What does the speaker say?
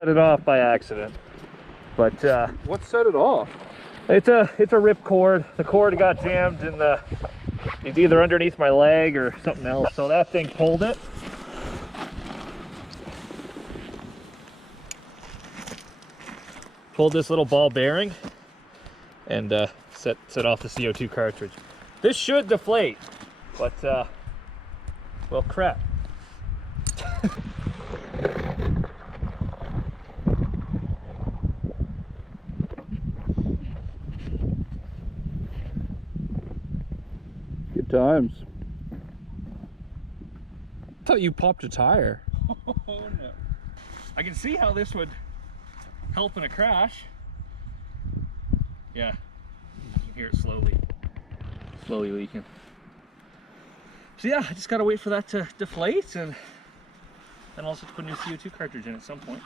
Set it off by accident, but What set it off? it's a rip cord. The cord got jammed in the, it's either underneath my leg or something else, so that thing pulled it. Pulled this little ball bearing and set off the CO2 cartridge. This should deflate, but well, crap. Good times. I thought you popped a tire. Oh no. I can see how this would help in a crash. Yeah, you can hear it slowly leaking. So yeah, I just gotta wait for that to deflate, and then I'll also have to put a new CO2 cartridge in at some point.